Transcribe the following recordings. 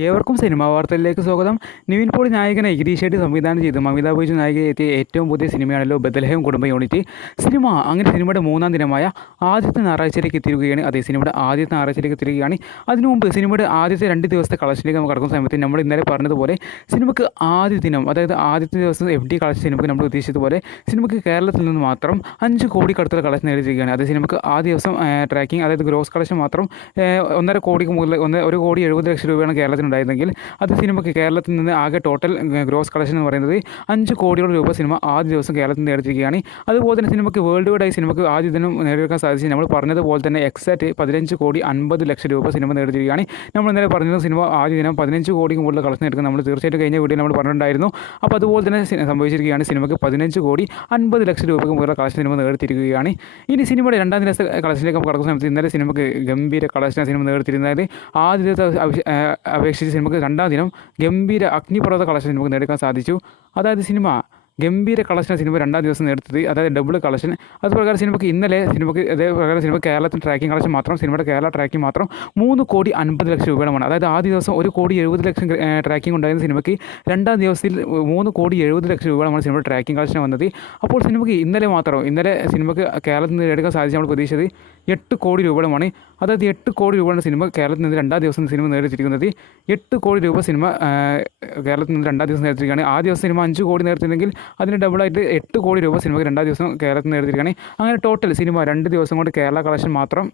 ഏവർക്കും സിനിമാ വാർത്തയിലേക്ക് സ്വാഗതം. നിവിൻ പോളി നായകനായി ഗിരീഷ് ഷെട്ടി സംവിധാനം ചെയ്ത് മമിത ബൈജു നായികയെ എത്തിയ ഏറ്റവും പുതിയ സിനിമയാണല്ലോ ബദൽഹേം കുടുംബ യൂണിറ്റ് സിനിമ. അങ്ങനെ സിനിമയുടെ മൂന്നാം ദിനമായ ആദ്യത്തെ ഞായറാഴ്ചയിലേക്ക് എത്തിയിരിക്കുകയാണ്. അതേ സിനിമയുടെ ആദ്യത്തെ ഞായറാഴ്ചയിലേക്ക് എത്തിയിരിക്കുകയാണ്. അതിനു മുമ്പ് സിനിമയുടെ ആദ്യത്തെ 2 ദിവസത്തെ കളക്ഷനിലേക്ക് നമുക്ക് കടക്കുന്ന സമയത്ത് നമ്മൾ ഇന്നലെ പറഞ്ഞതുപോലെ സിനിമയ്ക്ക് ആദ്യ ദിനം, അതായത് ആദ്യത്തെ ദിവസം FD കളക്ഷൻ സിനിമയ്ക്ക് നമ്മൾ ഉദ്ദേശിച്ചതുപോലെ സിനിമയ്ക്ക് കേരളത്തിൽ നിന്ന് മാത്രം 5 കോടിക്കടുത്തുള്ള കളക്ഷൻ നേടിയിരിക്കുകയാണ്. അതേ സിനിമയ്ക്ക് ആദ്യ ദിവസം ട്രാക്കിംഗ്, അതായത് ഗ്രോസ് കളക്ഷൻ മാത്രം 1.5 കോടിക്ക് മുകളിൽ 1,70,00,000 രൂപയാണ് കേരളത്തിനുണ്ടായിരുന്നെങ്കിൽ അത് സിനിമയ്ക്ക് കേരളത്തിൽ നിന്ന് ആകെ ടോട്ടൽ ഗ്രോസ് കളക്ഷൻ എന്ന് പറയുന്നത് 5 കോടിയോളം രൂപ സിനിമ ആദ്യ ദിവസം കേരളത്തിൽ നേടിയിരിക്കുകയാണ്. അതുപോലെ തന്നെ സിനിമയ്ക്ക് വേൾഡ് വൈഡായി സിനിമയ്ക്ക് ആദ്യ ദിനം നേടിയെടുക്കാൻ സാധിച്ചു. നമ്മൾ പറഞ്ഞതുപോലെ തന്നെ എക്സാക്റ്റ് 15,50,00,000 രൂപ സിനിമ നേടിയിരിക്കുകയാണ്. നമ്മൾ ഇന്നലെ പറഞ്ഞത് സിനിമ ആദ്യ ദിനം 15 കോടിക്ക് മുകളിൽ കളക്ഷൻ എടുക്കും. നമ്മൾ തീർച്ചയായിട്ടും കഴിഞ്ഞ വീഡിയോ നമ്മൾ പറഞ്ഞിട്ടുണ്ടായിരുന്നു. അപ്പോൾ അതുപോലെ തന്നെ സംഭവിച്ചിരിക്കുകയാണ്. സിനിമയ്ക്ക് 15,50,00,000 രൂപയ്ക്ക് മുകളിൽ കളക്ഷൻ സിനിമ നേടിയിരിക്കുകയാണ്. ഇനി സിനിമയുടെ രണ്ടാം ദിവസത്തെ കളക്ഷനിലേക്ക് കടക്കുന്ന സമയത്ത് ഇന്നലെ സിനിമയ്ക്ക് ഗംഭീര കളക്ഷൻ സിനിമ നേടിയിരുന്നത് ആദ്യത്തെ അപേക്ഷിച്ച് സിനിമയ്ക്ക് രണ്ടാം ദിനം ഗംഭീര അഗ്നിപർവ്വത കളക്ഷൻ നമുക്ക് നേടിക്കാൻ സാധിച്ചു. അതായത് സിനിമ ഗംഭീര കളക്ഷൻ സിനിമ രണ്ടാം ദിവസം നേടുത്തത്, അതായത് ഡബിൾ കളക്ഷൻ. അതുപ്രകാരം സിനിമയ്ക്ക് ഇന്നലെ അതേപ്രകാരം സിനിമ കേരളത്തിൽ ട്രാക്കിംഗ് കളക്ഷൻ മാത്രം, സിനിമയുടെ കേരള ട്രാക്കിംഗ് മാത്രം 3,50,00,000 രൂപയാണ്. അതായത് ആദ്യ ദിവസം 1,70,00,000 ട്രാക്കിംഗ് ഉണ്ടായിരുന്ന സിനിമയ്ക്ക് രണ്ടാം ദിവസത്തിൽ 3,70,00,000 രൂപയാണ് സിനിമയുടെ ട്രാക്കിംഗ് കളക്ഷൻ വന്നത്. അപ്പോൾ സിനിമയ്ക്ക് ഇന്നലെ സിനിമയ്ക്ക് കേരളത്തിൽ നിന്ന് എടുക്കാൻ സാധിച്ചു നമ്മൾ പ്രതീക്ഷിച്ചത് 8 കോടി രൂപയുമാണ്. അതായത് 8 കോടി രൂപയാണ് സിനിമ കേരളത്തിൽ നിന്ന് രണ്ടാം ദിവസം സിനിമ നേടിയിരിക്കുന്നത്. 8 കോടി രൂപ സിനിമ കേരളത്തിൽ നിന്ന് രണ്ടാം ദിവസം നേടിയിരിക്കുകയാണ്. ആ ദിവസം സിനിമ 5 കോടി നേടിയിരുന്നെങ്കിൽ അതിന് ഡബിളായിട്ട് 8 കോടി രൂപ സിനിമയ്ക്ക് രണ്ടാം ദിവസം കേരളത്തിൽ നേടിയിരിക്കുകയാണ്. അങ്ങനെ ടോട്ടൽ സിനിമ 2 ദിവസം കൊണ്ട് കേരള കളക്ഷൻ മാത്രം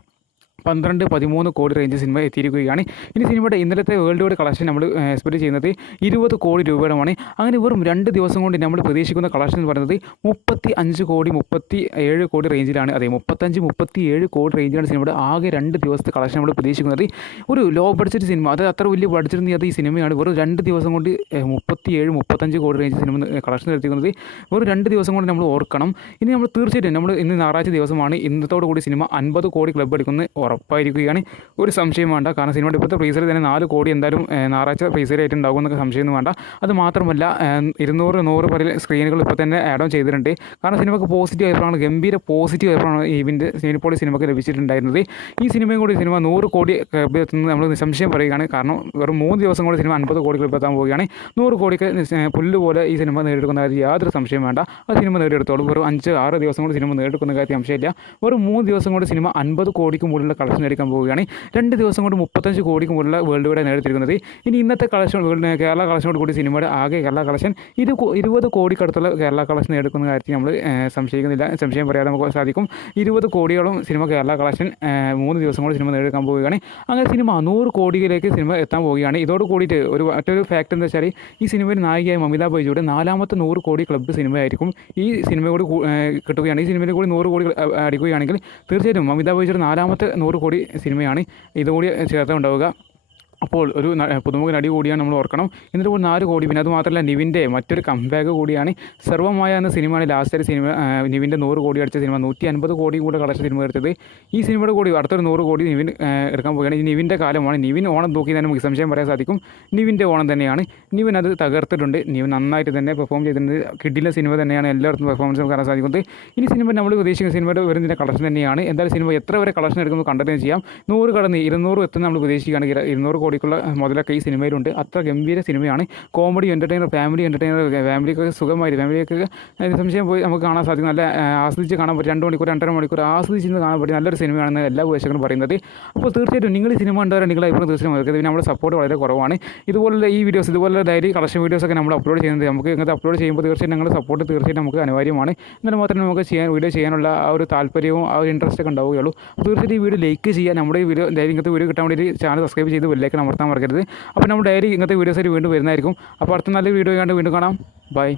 12-13 കോടി റേഞ്ച് സിനിമ എത്തിയിരിക്കുകയാണ്. ഇനി സിനിമയുടെ ഇന്നലത്തെ വേൾഡ് വൈഡ് കളക്ഷൻ നമ്മൾ എക്സ്പെക്ട് ചെയ്യുന്നത് 20 കോടി രൂപയുടെയാണ്. അങ്ങനെ വെറും 2 ദിവസം കൊണ്ട് നമ്മൾ പ്രതീക്ഷിക്കുന്ന കളക്ഷൻ എന്ന് പറയുന്നത് 35 കോടി 37 കോടി റേഞ്ചിലാണ്. അതെ, 35-37 കോടി റേഞ്ചിലാണ് സിനിമയുടെ ആകെ 2 ദിവസത്തെ കളക്ഷൻ നമ്മൾ പ്രതീക്ഷിക്കുന്നത്. ഒരു ലോ ബഡ്ജറ്റ് സിനിമ, അത് അത്ര വലിയ ബഡ്ജറ്റ് നീ അത് ഈ സിനിമയാണ് വെറും 2 ദിവസം കൊണ്ട് 37-35 കോടി റേഞ്ച് സിനിമ കളക്ഷൻ എത്തിക്കുന്നത്. വെറും 2 ദിവസം കൊണ്ട് നമ്മൾ ഓർക്കണം. ഇനി നമ്മൾ തീർച്ചയായിട്ടും നമ്മൾ ഇന്ന് ഞായറാഴ്ച ദിവസമാണ്, ഇന്നത്തോടു കൂടി സിനിമ 50 കോടി ക്ലബ്ബ് എടുക്കുന്നത് ഉറപ്പായിരിക്കുകയാണ്. ഒരു സംശയം വേണ്ട. കാരണം സിനിമയുടെ ഇപ്പോഴത്തെ പ്രൈസിൽ തന്നെ 4 കോടി എന്തായാലും ഞായറാഴ്ച പ്രൈസിലായിട്ട് ഉണ്ടാകും എന്നൊക്കെ സംശയമൊന്നും വേണ്ട. അത് മാത്രമല്ല 200 വരെ സ്ക്രീനുകൾ ഇപ്പോൾ തന്നെ ആഡ് ഓൺ ചെയ്തിട്ടുണ്ട്. കാരണം സിനിമയ്ക്ക് പോസിറ്റീവ് അഭിപ്രായമാണ്, ഗംഭീര പോസിറ്റീവ് അഭിപ്രായമാണ് നിവിൻ പോളി സിനിമയ്ക്ക് ലഭിച്ചിട്ടുണ്ടായിരുന്നത്. ഈ സിനിമയും കൂടി സിനിമ 100 കോടി ക്ലബ്ബ് എത്തുന്നത് നമ്മൾ നിസ്സംശയം പറയുകയാണ്. കാരണം വെറും 3 ദിവസം കൂടി സിനിമ 50 കോടി ക്ലബ്ബ് എത്താൻ പോവുകയാണ്. 100 കോടിക്ക് പുല്ല് പോലെ ഈ സിനിമ നേടിയെടുക്കുന്ന കാര്യത്തിൽ യാതൊരു സംശയം വേണ്ട. ആ സിനിമ നേടിയെടുത്തോളും. വെറും 5-6 ദിവസം കൊണ്ട് സിനിമ നേടിയെടുക്കുന്ന കാര്യത്തിൽ സംശയമില്ല. വെറും 3 ദിവസം കൊണ്ട് സിനിമ 50 കോടിക്ക് മുകളിലുള്ള കളക്ഷൻ നേടിക്കാൻ പോവുകയാണ്. 2 ദിവസം കൊണ്ട് 35 കോടിക്ക് മുകളിലുള്ള വേൾഡ് വൈഡ് നേടിയിരിക്കുന്നത്. ഇനി ഇന്നത്തെ കളക്ഷൻ കേരള കളക്ഷനോട് കൂടി സിനിമയുടെ ആകെ കേരള കളക്ഷൻ 20 കോടിക്കടുത്തുള്ള കേരള കളക്ഷൻ നേടുന്ന കാര്യത്തിൽ നമ്മൾ സംശയം പറയാതെ നമുക്ക് സാധിക്കും. 20 കോടിയോളം സിനിമ കേരള കളക്ഷൻ 3 ദിവസം കൊണ്ട് സിനിമ നേടിയെടുക്കാൻ പോവുകയാണ്. അങ്ങനെ സിനിമ 100 കോടിയിലേക്ക് സിനിമ എത്താൻ പോവുകയാണ്. ഇതോട് കൂടിയിട്ട് മറ്റൊരു ഫാക്ട് എന്താ വെച്ചാൽ ഈ സിനിമയിൽ നായികയായ മമിത ബൈജുയുടെ 4ാമത്തെ 100 കോടി ക്ലബ്ബ് സിനിമയായിരിക്കും. ഈ സിനിമ കൂടി കിട്ടുകയാണ്. ഈ സിനിമയിൽ കൂടി 100 കോടി അടിക്കുകയാണെങ്കിൽ തീർച്ചയായിട്ടും മമിത ബൈജുയുടെ 4ാമത്തെ 100 കോടി സിനിമയാണ് ഇതുകൂടി ചേർത്തുണ്ടാവുക. അപ്പോൾ ഒരു പുതുമുഖ നടി കൂടിയാണ് നമ്മൾ ഓർക്കണം. എന്നിട്ട് ഇപ്പോൾ 4 കോടി. പിന്നെ അതുമാത്രമല്ല നിവിൻ്റെ മറ്റൊരു കംബാക്ക് കൂടിയാണ്. സർവമായ എന്ന സിനിമയാണ് ലാസ്റ്റ് സിനിമ നിവിൻ്റെ 100 കോടി അടിച്ച സിനിമ. 150 കോടി കൂടെ കളക്ഷൻ സിനിമ എടുത്തത്. ഈ സിനിമയുടെ കൂടി അടുത്തൊരു 100 കോടി നിവിൻ എടുക്കാൻ പോവുകയാണ്. ഈ നിവിൻ്റെ കാലമാണ്. നിവിൻ ഓണം തൂക്കി തന്നെ നമുക്ക് സംശയം പറയാൻ സാധിക്കും. നിവിൻ്റെ ഓണം തന്നെയാണ്. നിവിൻ അത് തകർത്തിട്ടുണ്ട്. നിവിൻ നന്നായിട്ട് തന്നെ പെർഫോം ചെയ്തിട്ടുണ്ട്. കിഡിലെ സിനിമ തന്നെയാണ് എല്ലായിടത്തും പെർഫോമൻസ് കാണാൻ സാധിക്കുന്നത്. ഇനി സിനിമ നമ്മൾ പ്രതീക്ഷിക്കുന്ന സിനിമയുടെ വരുന്നതിൻ്റെ കളക്ഷൻ തന്നെയാണ്. എന്തായാലും സിനിമ എത്ര വരെ കളക്ഷൻ എടുക്കുന്നത് കണ്ടതിന് ചെയ്യാം. 100 കടന്ന് 200 എത്തുന്ന നമ്മൾ പ്രതീക്ഷിക്കുകയാണെങ്കിൽ 200 കോടിക്കുള്ള മുതലൊക്കെ ഈ സിനിമയിലുണ്ട്. അത്ര ഗംഭീര സിനിമയാണ്. കോമഡി എൻ്റർടൈനർ, ഫാമിലിക്ക് സുഖമായി ഫാമിലിയൊക്കെ സംശയം പോയി നമുക്ക് കാണാൻ സാധിക്കും. നല്ല ആസ്വദിച്ച് കാണാൻ പറ്റും. 2 മണിക്കൂർ 2.5 മണിക്കൂർ ആസ്വദിച്ച് കാണാൻ പറ്റും നല്ലൊരു സിനിമയാണെന്ന് എല്ലാ ഉപദേശകരും പറയുന്നത്. അപ്പോൾ തീർച്ചയായിട്ടും നിങ്ങൾ ഈ സിനിമ കണ്ടവരെ നിങ്ങളെ ഇപ്പോൾ തീർച്ചയായും നോക്കുന്നത്. പിന്നെ നമ്മുടെ സപ്പോർട്ട് വളരെ കുറവാണ്. ഇതുപോലുള്ള ഈ വീഡിയോസ്, ഇതുപോലെ ഡയറി കളക്ഷൻ വീഡിയോസൊക്കെ നമ്മൾ അപ്ലോഡ് ചെയ്യുന്നത്. നമുക്ക് ഇങ്ങനത്തെ അപ്ലോഡ് ചെയ്യുമ്പോൾ തീർച്ചയായും നിങ്ങളുടെ സപ്പോർട്ട് തീർച്ചയായിട്ടും നമുക്ക് അനിവാര്യമാണ്. എന്നാൽ മാത്രമേ നമുക്ക് വീഡിയോ ചെയ്യാനുള്ള ആ ഒരു താല്പര്യവും ആ ഒരു ഇൻട്രസ്റ്റ് ഒക്കെ ഉണ്ടാവുകയുള്ളൂ. തീർച്ചയായിട്ടും ഈ വീഡിയോ ലൈക്ക് ചെയ്യുക. നമ്മുടെ ഈ വീഡിയോ ഡയറി ഇങ്ങനത്തെ വീഡിയോ കിട്ടാൻ വേണ്ടി ചാനൽ സബ്സ്ക്രൈബ് ചെയ്ത് ബെല്ലൈക്കൺ അമർത്താൻ മറക്കരുത്. അപ്പോൾ നമ്മൾ ഡയറി ഇങ്ങനത്തെ വീഡിയോസ് ആയിട്ട് വീണ്ടും വരുന്നതായിരിക്കും. അപ്പോൾ അടുത്ത നല്ല വീഡിയോ കണ്ട് വീണ്ടും കാണാം. ബൈ.